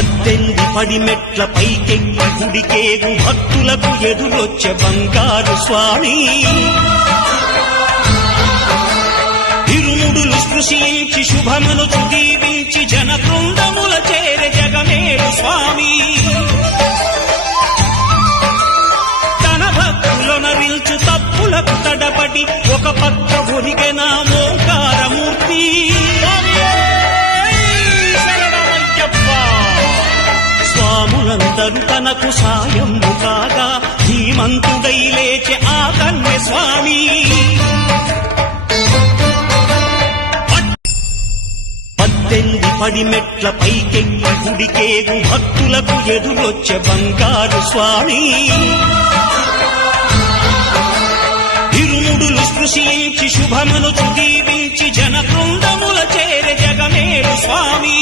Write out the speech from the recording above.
18 పడిమెట్ల పైకెక్కి గుడికేగు భక్తులకు ఎదురొచ్చే బంగారు స్వామి ఇరుముడులు స్పృశించి శుభమును దీవించి జన బృందముల చేర జగమేలు స్వామి తన భక్తులొనరిల్చు తప్పులకు తడబడి ఒక పక్క ఒరిగెన ఓంకారమూర్తి స్వాములందరూ తనకు సాయము కాగా ధీమంతుడై లేచె ఆ కన్య స్వామి 18 పడిమెట్ల పైకెక్కి గుడికేగు భక్తులకు ఎదురొచ్చే బంగారు స్వామి ఇరుముడులు స్పృశించి శుభమును దీవించి జన బృందముల చేర జగమేలు స్వామి